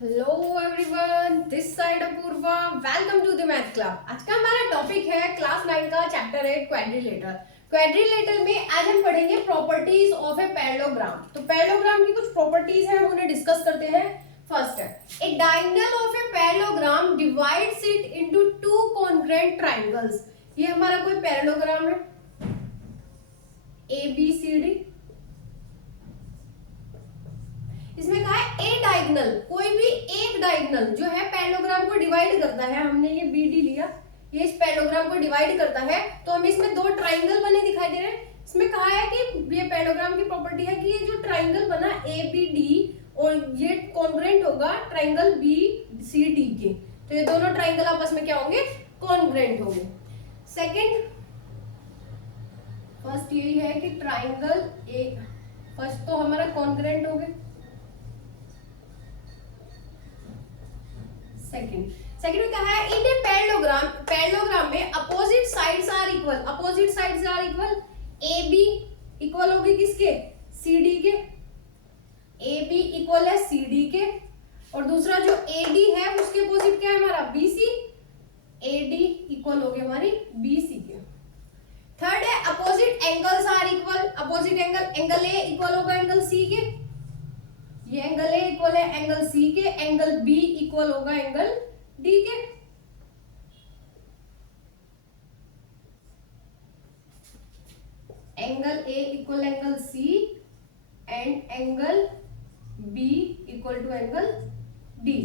Hello everyone, this side Apoorva. Welcome to the math club. आज का हमारा टॉपिक है क्लास 9 का चैप्टर 8 क्वाड्रिलेटरल। क्वाड्रिलेटरल में आज हम पढ़ेंगे प्रॉपर्टीज ऑफ ए पैरेललोग्राम। तो पैरेललोग्राम की कुछ प्रॉपर्टीज है, हम उन्हें डिस्कस करते हैं। फर्स्ट है, a diagonal of a parallelogram divides it into two congruent triangles. ये हमारा कोई पैरेललोग्राम है ए बी सी डी। इसमें कहा है ए डायगोनल, कोई भी एक डायगोनल जो है पैरेललोग्राम को डिवाइड करता है। हमने ये बी डी लिया, ये इस पैरेललोग्राम को डिवाइड करता है, तो हमें इसमें दो ट्रायंगल बने दिखाई दे रहे हैं। इसमें कहा है कि ये पैरेललोग्राम की प्रॉपर्टी है कि ये जो ट्रायंगल बना ए बी डी और ये कॉन्ग्रुएंट होगा ट्रायंगल बी सी डी के, तो ये दोनों ट्रायंगल आपस में क्या होंगे, कॉन्ग्रुएंट होंगे। सेकंड, फर्स्ट यही है कि ट्रायंगल ए, फर्स्ट तो हमारा कॉन्ग्रुएंट हो गए। सेकंड में कहा है इन ए पैरेललोग्राम में opposite sides are equal. Opposite sides are equal, A B equal होगी किसके, सी डी के। ए बी इक्वल है सी डी के, और दूसरा जो ए डी है उसके अपोजिट क्या है हमारा, B C. A D equal होगी हमारी बी सी के। थर्ड है opposite angles are equal. Opposite angle A equal होगा एंगल सी के, ये एंगल ए इक्वल है एंगल सी के, एंगल बी इक्वल होगा एंगल डी के। Angle A equal angle C and angle B equal to angle D.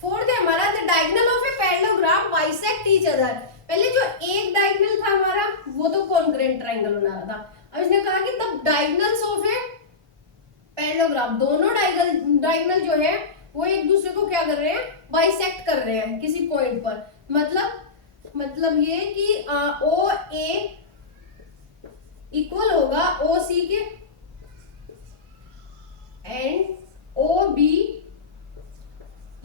Fourth है हमारा the diagonal of a parallelogram bisect each other. पहले जो एक diagonal था हमारा वो तो कॉन्ग्रुएंट ट्रायंगल बना रहा था। अब इसने कहा कि the diagonals of a parallelogram, दोनं डायगोनल जो है वो एक दूसरे को क्या कर रहे हैं, बाइसेक्ट कर रहे हैं किसी पॉइंट पर। मतलब ये कि ओ ए इक्वल होगा ओ सी के एंड ओ बी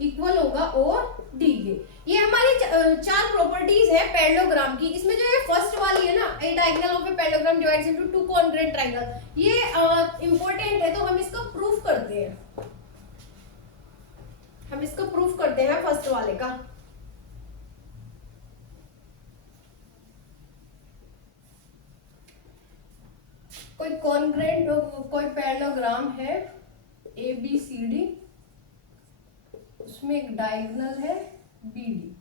इक्वल होगा ओ डी के। ये हमारी चार प्रॉपर्टीज है पैरेललोग्राम की। इसमें जो ये फर्स्ट वाली है ना, a diagonal of a parallelogram divides into two congruent triangle, ये इंपॉर्टेंट है, तो हम इसको प्रूफ करते हैं। फर्स्ट वाले का। कोई कॉन्ग्रुएंट कोई पैरेललोग्राम है ए बी सी डी, उसमें एक डायगोनल है बी डी।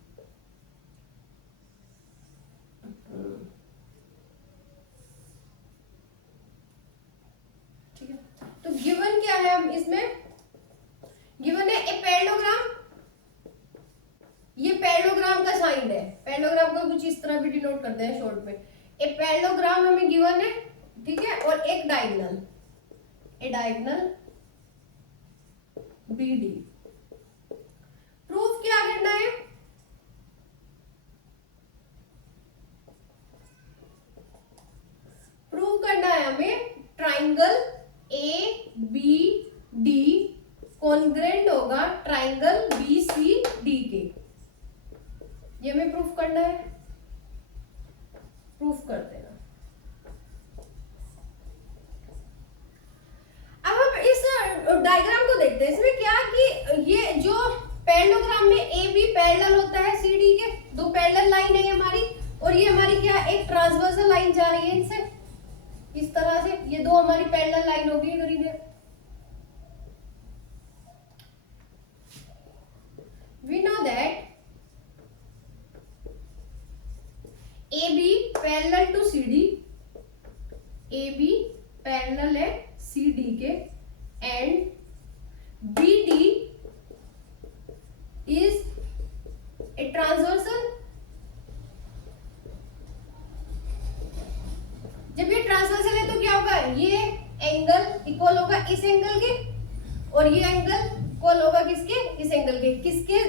ठीक है, तो गिवन क्या है, हम इसमें गिवन है ए पैरेललोग्राम। ये पैरेललोग्राम का साइन है, पैरेललोग्राम को कुछ इस तरह भी डिनोट करते हैं शॉर्ट में। ए पैरेललोग्राम हमें गिवन है, ठीक है, और एक diagonal, A diagonal B D. Proof क्या करना है, प्रूव करना है हमें triangle A B D congruent होगा ट्राइंगल बी सी डी के। ये हमें प्रूफ करना है, प्रूफ कर देना। अब हम इस डायग्राम को देखते हैं। इसमें क्या कि ये जो पैरेललोग्राम में ए बी पैरेलल होता है सी डी के, दो पैरेलल लाइन है हमारी, और ये हमारी क्या एक ट्रांसवर्सल लाइन जा रही है इनसे इस तरह से। ये दो हमारी पैरेलल लाइन होगी इधर इधर। We know that A B parallel to C D, A B parallel है सी डी के, and B D is a transversal. जब ये ट्रांसवर्सल है तो क्या होगा, ये एंगल इक्वल होगा इस एंगल के, और ये एंगल इक्वल होगा किसके, इस एंगल के। किसके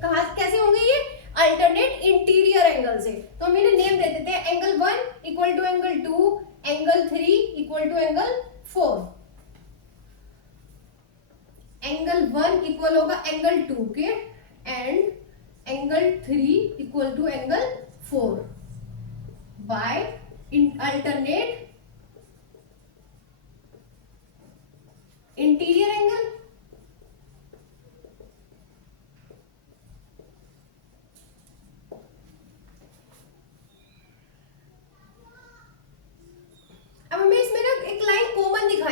कहा कैसे होंगे ये, अल्टरनेट इंटीरियर एंगल से। तो हम इन्हें नेम दे देते हैं, angle 1 equal to angle 2, angle 3 equal to angle 4। Angle 1 equal होगा एंगल 2 के, and angle 3 equal to angle 4 by alternate interior angle.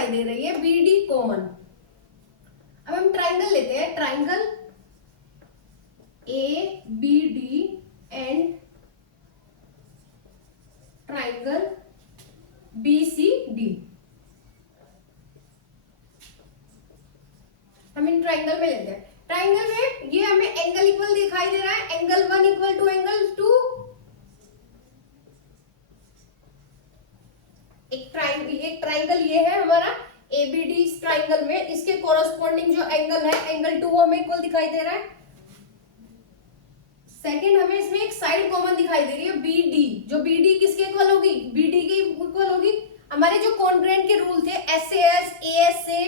दिखाई दे रही है, बी डी कॉमन। अब हम ट्राइंगल लेते हैं, triangle A B D and triangle B C D. हम इन ट्राइंगल में लेते हैं, ट्राइंगल में ये हमें एंगल इक्वल दिखाई दे रहा है, एंगल 1 इक्वल टू एंगल 2। एक ट्राइंगल ये है हमारा एबीडी, इस ट्राइंगल में इसके कोरस्पॉन्डिंग जो एंगल है एंगल 2 हमें इक्वल दिखाई दे रहा है। सेकंड, हमें इसमें एक साइड कॉमन दिखाई दे रही है बीडी, जो बीडी किसके इक्वल होगी, बीडी के इक्वल होगी। हमारे जो कॉन्ग्रुएंट के रूल थे एसएएस, एएसए,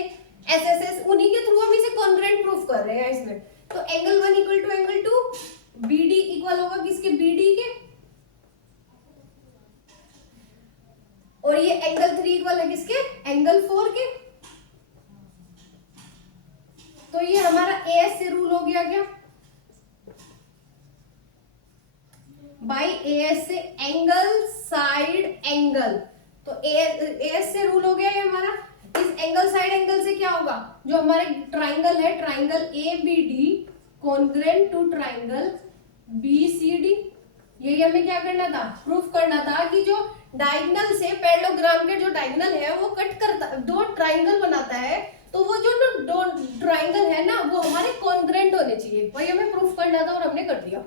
एसएसएस, उन्हीं के थ्रू हम इसे कॉन्ग्रुएंट प्रूफ कर रहे हैं इसमें। तो angle 1 equal to angle 2, BD equal होगा किसके, बीडी के, और ये एंगल 3 इक्वल है किसके, एंगल 4 के। तो ये हमारा एएस से रूल हो गया क्या, बाई एएस से एंगल साइड एंगल। तो एएस से रूल हो गया ये हमारा। इस एंगल साइड एंगल से क्या होगा, जो हमारे ट्राइंगल है, triangle A B D congruent to triangle B C D, यही हमें क्या करना था, प्रूफ करना था कि जो डायगोनल से पैरेललोग्राम के जो डायगोनल है वो कट करता, दो ट्राइंगल बनाता है, तो वो जो दो ट्राइंगल है ना वो हमारे कॉन्ग्रुएंट होने चाहिए, वही हमें प्रूफ करना था और हमने कर दिया।